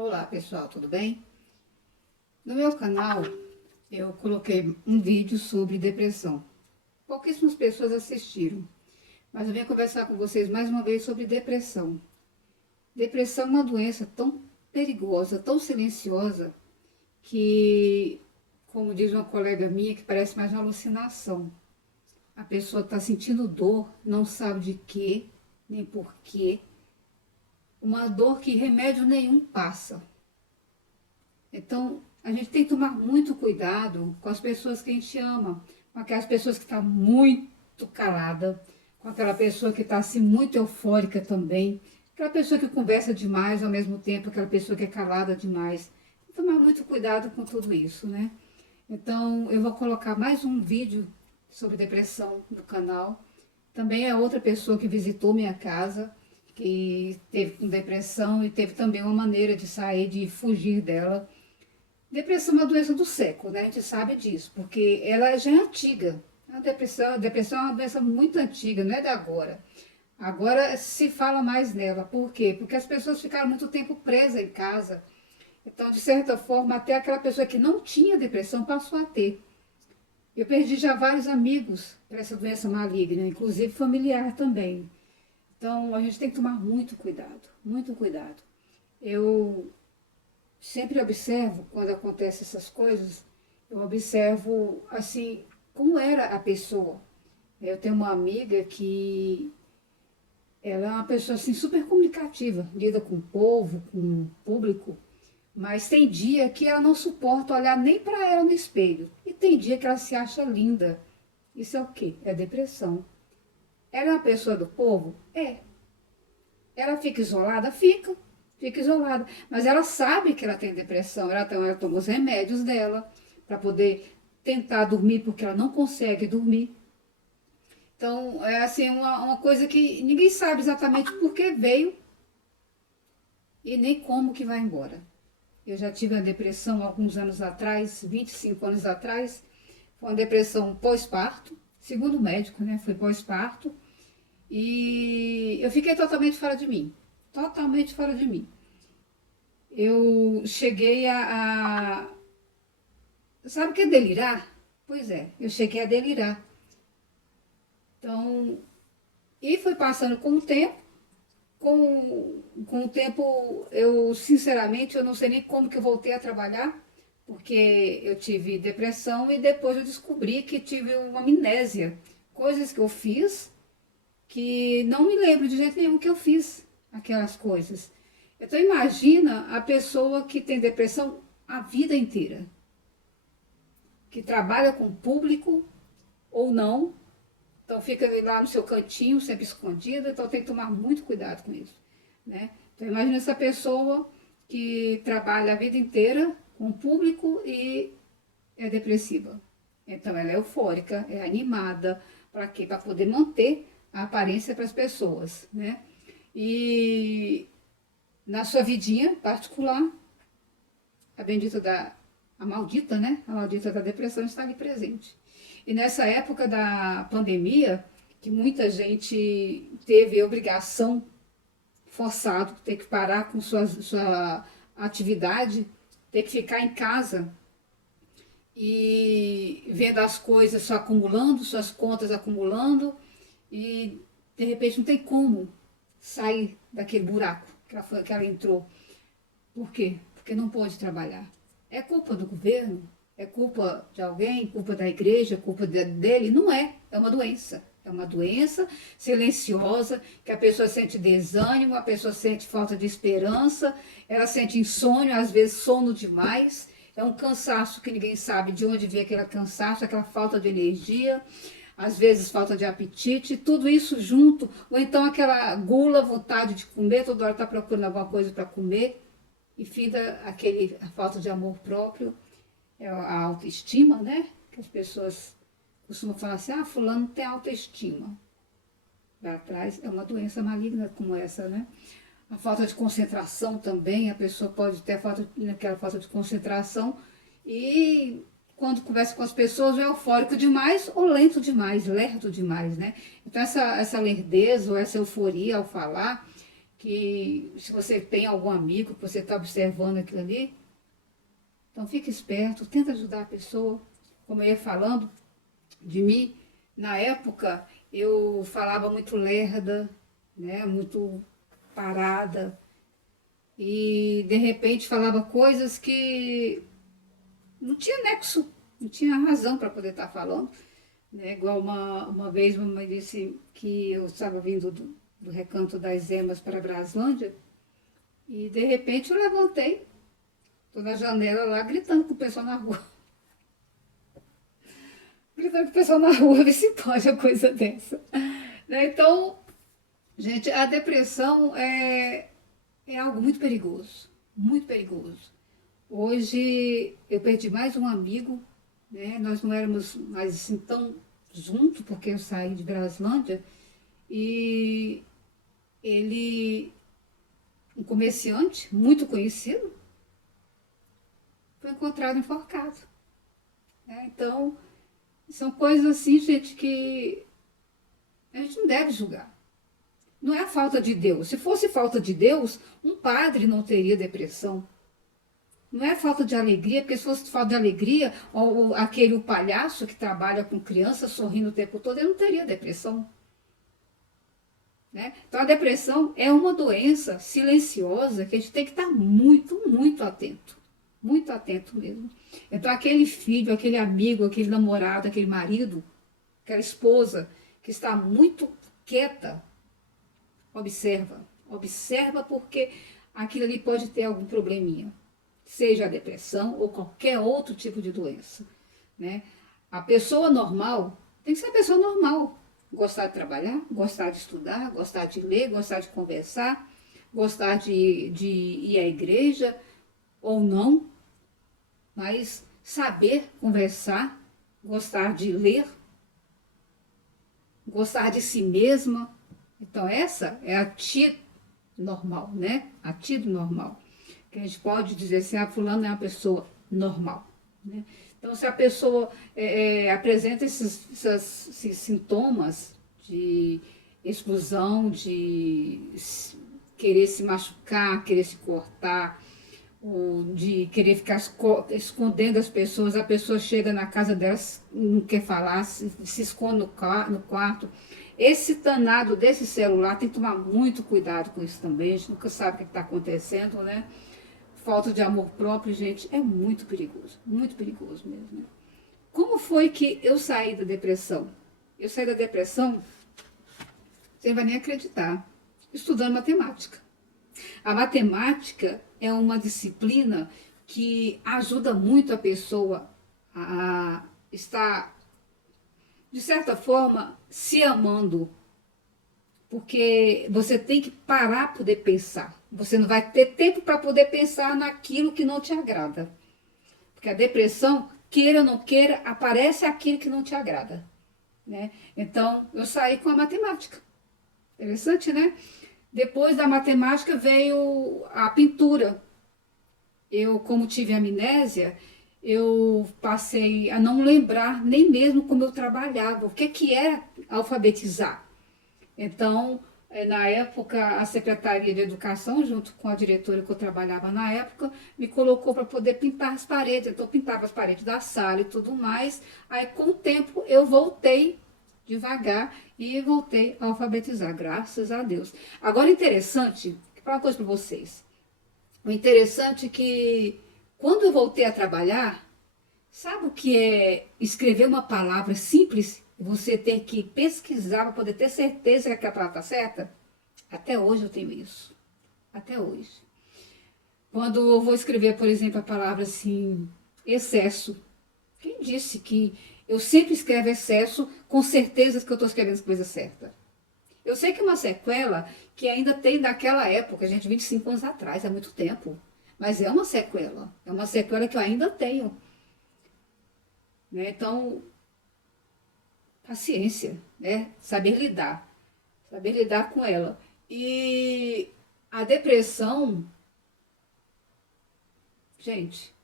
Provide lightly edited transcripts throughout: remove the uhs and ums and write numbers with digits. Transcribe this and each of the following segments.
Olá pessoal, tudo bem? No meu canal eu coloquei um vídeo sobre depressão. Pouquíssimas pessoas assistiram, mas eu venho conversar com vocês mais uma vez sobre depressão. Depressão é uma doença tão perigosa, tão silenciosa, que, como diz uma colega minha, que parece mais uma alucinação. A pessoa está sentindo dor, não sabe de quê, nem por quê. Uma dor que remédio nenhum passa. Então, a gente tem que tomar muito cuidado com as pessoas que a gente ama, com aquelas pessoas que estão muito calada, com aquela pessoa que está assim muito eufórica também, aquela pessoa que conversa demais ao mesmo tempo, aquela pessoa que é calada demais. Tem que tomar muito cuidado com tudo isso, né? Então, eu vou colocar mais um vídeo sobre depressão no canal. Também é outra pessoa que visitou minha casa, que teve depressão e teve também uma maneira de sair, de fugir dela. Depressão é uma doença do século, né? A gente sabe disso, porque ela já é antiga. A depressão é uma doença muito antiga, não é de agora. Agora se fala mais nela. Por quê? Porque as pessoas ficaram muito tempo presas em casa. Então, de certa forma, até aquela pessoa que não tinha depressão passou a ter. Eu perdi já vários amigos para essa doença maligna, inclusive familiar também. Então, a gente tem que tomar muito cuidado, muito cuidado. Eu sempre observo, quando acontecem essas coisas, eu observo, assim, como era a pessoa. Eu tenho uma amiga que ela é uma pessoa, assim, super comunicativa, lida com o povo, com o público, mas tem dia que ela não suporta olhar nem para ela no espelho. E tem dia que ela se acha linda. Isso é o quê? É depressão. Ela é uma pessoa do povo? É. Ela fica isolada? Fica isolada. Mas ela sabe que ela tem depressão, ela toma os remédios dela para poder tentar dormir, porque ela não consegue dormir. Então, é assim, uma coisa que ninguém sabe exatamente por que veio e nem como que vai embora. Eu já tive a depressão alguns anos atrás, 25 anos atrás, foi uma depressão pós-parto, segundo o médico, né, foi pós-parto, e eu fiquei totalmente fora de mim. Eu cheguei sabe o que é delirar? Pois é, eu cheguei a delirar. Então, e foi passando com o tempo, com o tempo, eu sinceramente, eu não sei nem como que eu voltei a trabalhar, porque eu tive depressão e depois eu descobri que tive uma amnésia, coisas que eu fiz que não me lembro de jeito nenhum que eu fiz aquelas coisas. Então imagina a pessoa que tem depressão a vida inteira, que trabalha com público ou não, então fica lá no seu cantinho, sempre escondida, então tem que tomar muito cuidado com isso, né? Então imagina essa pessoa que trabalha a vida inteira com público e é depressiva. Então ela é eufórica, é animada, para quê? Para poder manter a aparência para as pessoas, né? E na sua vidinha particular, a bendita da, a maldita, né? A maldita da depressão está ali presente. E nessa época da pandemia, que muita gente teve obrigação, forçado, ter que parar com sua atividade, ter que ficar em casa e vendo as coisas só acumulando, suas contas acumulando, e de repente não tem como sair daquele buraco que ela entrou. Por quê? Porque não pôde trabalhar. É culpa do governo? É culpa de alguém? Culpa da igreja? Culpa dele? Não é. É uma doença. É uma doença silenciosa, que a pessoa sente desânimo, a pessoa sente falta de esperança, ela sente insônia, às vezes sono demais. É um cansaço que ninguém sabe de onde vem aquele cansaço, aquela falta de energia, às vezes falta de apetite, tudo isso junto, ou então aquela gula, vontade de comer, toda hora está procurando alguma coisa para comer, e finda a falta de amor próprio, é a autoestima, né? Que as pessoas costumam falar assim, ah, fulano tem autoestima. Lá atrás é uma doença maligna como essa, né? A falta de concentração também, a pessoa pode ter aquela falta de concentração e quando conversa com as pessoas é eufórico demais ou lento demais, lerdo demais, né? Então essa lerdeza ou essa euforia ao falar que se você tem algum amigo que você está observando aquilo ali, então fique esperto, tenta ajudar a pessoa. Como eu ia falando de mim, na época eu falava muito lerda, né, muito parada, e de repente falava coisas que não tinha nexo, não tinha razão para poder estar falando. Né? Igual uma vez uma mãe disse que eu estava vindo do Recanto das Emas para Braslândia, e de repente eu levantei, estou na janela lá gritando com o pessoal na rua. Gritando com o pessoal na rua, ver se pode uma coisa dessa. Né? Então, gente, a depressão é algo muito perigoso, muito perigoso. Hoje eu perdi mais um amigo, né? Nós não éramos mais assim tão juntos, porque eu saí de Braslândia, e ele, um comerciante muito conhecido, foi encontrado enforcado. Né? Então, são coisas assim, gente, que a gente não deve julgar. Não é a falta de Deus. Se fosse falta de Deus, um padre não teria depressão. Não é falta de alegria, porque se fosse falta de alegria, ou aquele o palhaço que trabalha com criança sorrindo o tempo todo, ele não teria depressão. Né? Então a depressão é uma doença silenciosa que a gente tem que estar muito, muito atento mesmo. Então aquele filho, aquele amigo, aquele namorado, aquele marido, aquela esposa que está muito quieta, observa porque aquilo ali pode ter algum probleminha, seja a depressão ou qualquer outro tipo de doença. Né? A pessoa normal tem que ser a pessoa normal. Gostar de trabalhar, gostar de estudar, gostar de ler, gostar de conversar, gostar de ir à igreja ou não, mas saber conversar, gostar de ler, gostar de si mesma. Então essa é a atitude normal, né? A atitude normal. Que a gente pode dizer assim, a fulana é uma pessoa normal. Né? Então, se a pessoa apresenta esses sintomas de exclusão, de querer se machucar, querer se cortar, ou de querer ficar escondendo as pessoas, a pessoa chega na casa delas, não quer falar, se esconde no quarto. Esse danado desse celular tem que tomar muito cuidado com isso também, a gente nunca sabe o que está acontecendo, né? Falta de amor próprio, gente, é muito perigoso mesmo. Como foi que eu saí da depressão? Eu saí da depressão, você não vai nem acreditar, estudando matemática. A matemática é uma disciplina que ajuda muito a pessoa a estar, de certa forma, se amando, porque você tem que parar para poder pensar. Você não vai ter tempo para poder pensar naquilo que não te agrada. Porque a depressão, queira ou não queira, aparece aquilo que não te agrada. Né? Então, eu saí com a matemática. Interessante, né? Depois da matemática veio a pintura. Eu, como tive amnésia, eu passei a não lembrar nem mesmo como eu trabalhava, o que era alfabetizar. Então, na época, a Secretaria de Educação, junto com a diretora que eu trabalhava na época, me colocou para poder pintar as paredes. Então, eu pintava as paredes da sala e tudo mais. Aí, com o tempo, eu voltei devagar e voltei a alfabetizar, graças a Deus. Agora, interessante, vou falar uma coisa para vocês. O interessante é que, quando eu voltei a trabalhar, sabe o que é escrever uma palavra simples? Você tem que pesquisar para poder ter certeza que a palavra está certa? Até hoje eu tenho isso. Até hoje. Quando eu vou escrever, por exemplo, a palavra assim, excesso. Quem disse que eu sempre escrevo excesso com certeza que eu estou escrevendo a coisa certa? Eu sei que é uma sequela que ainda tem daquela época, gente, 25 anos atrás, é muito tempo. Mas é uma sequela. É uma sequela que eu ainda tenho. Né? Então, paciência, né? Saber lidar com ela. E a depressão, gente,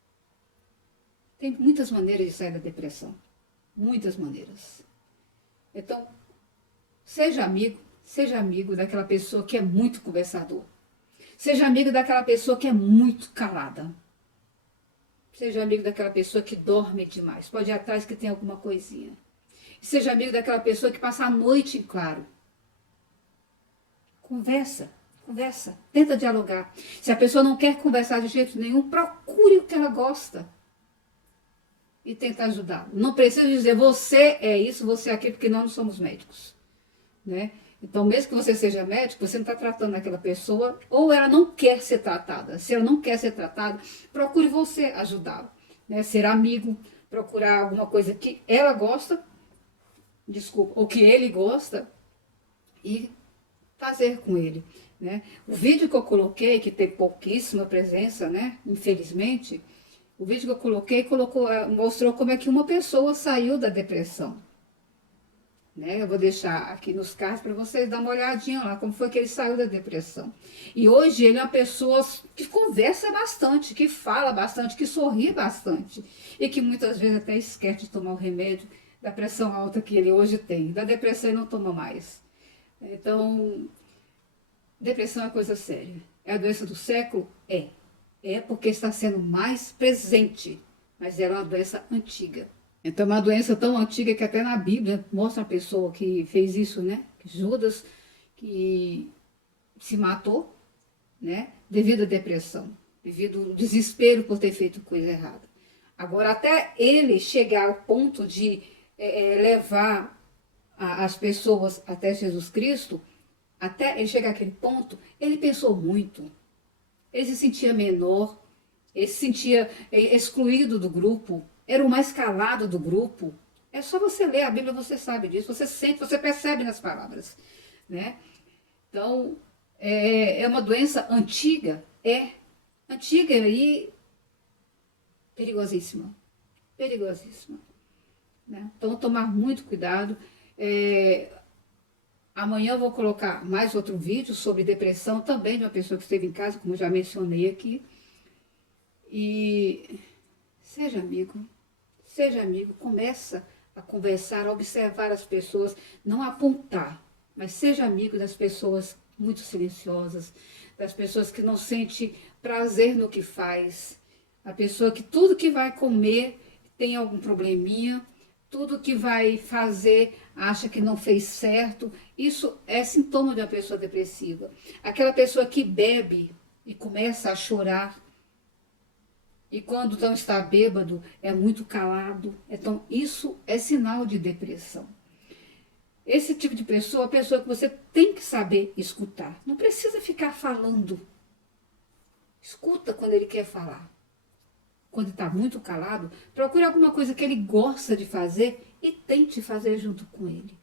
tem muitas maneiras de sair da depressão, muitas maneiras. Então, seja amigo, Seja amigo daquela pessoa que é muito conversador. Seja amigo daquela pessoa que é muito calada. Seja amigo daquela pessoa que dorme demais. Pode ir atrás que tem alguma coisinha. Seja amigo daquela pessoa que passa a noite em claro. Conversa, conversa, tenta dialogar. Se a pessoa não quer conversar de jeito nenhum, procure o que ela gosta e tenta ajudar. Não precisa dizer você é isso, você é aquilo, porque nós não somos médicos, né? Então, mesmo que você seja médico, você não está tratando aquela pessoa, ou ela não quer ser tratada. Se ela não quer ser tratada, procure você ajudá-la, né? Ser amigo, procurar alguma coisa que ela gosta, desculpa, ou que ele gosta, e fazer com ele, né? O vídeo que eu coloquei, que tem pouquíssima presença, né? Infelizmente, o vídeo que eu coloquei mostrou como é que uma pessoa saiu da depressão, né? Eu vou deixar aqui nos cards para vocês dar uma olhadinha lá, como foi que ele saiu da depressão. E hoje ele é uma pessoa que conversa bastante, que fala bastante, que sorri bastante, e que muitas vezes até esquece de tomar o remédio da pressão alta que ele hoje tem. Da depressão ele não toma mais. Então, depressão é coisa séria. É a doença do século? É. É porque está sendo mais presente, mas ela é uma doença antiga. Então, é uma doença tão antiga que até na Bíblia mostra a pessoa que fez isso, né? Judas, que se matou, né? Devido à depressão, devido ao desespero por ter feito coisa errada. Agora, até ele chegar ao ponto de levar as pessoas até Jesus Cristo, até ele chegar àquele ponto, ele pensou muito. Ele se sentia menor, ele se sentia excluído do grupo, era o mais calado do grupo. É só você ler a Bíblia, você sabe disso, você sente, você percebe nas palavras, né? Então, é uma doença antiga, antiga e perigosíssima, perigosíssima, né? Então, tomar muito cuidado. Amanhã eu vou colocar mais outro vídeo sobre depressão, também de uma pessoa que esteve em casa, como eu já mencionei aqui. E seja amigo, começa a conversar, a observar as pessoas, não apontar, mas seja amigo das pessoas muito silenciosas, das pessoas que não sentem prazer no que faz, a pessoa que tudo que vai comer tem algum probleminha, tudo que vai fazer acha que não fez certo. Isso é sintoma de uma pessoa depressiva. Aquela pessoa que bebe e começa a chorar, e quando não está bêbado é muito calado. Então isso é sinal de depressão. Esse tipo de pessoa é a pessoa que você tem que saber escutar. Não precisa ficar falando. Escuta quando ele quer falar. Quando está muito calado, procure alguma coisa que ele gosta de fazer e tente fazer junto com ele.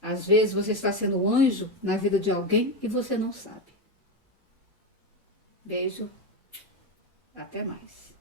Às vezes você está sendo um anjo na vida de alguém e você não sabe. Beijo. Até mais.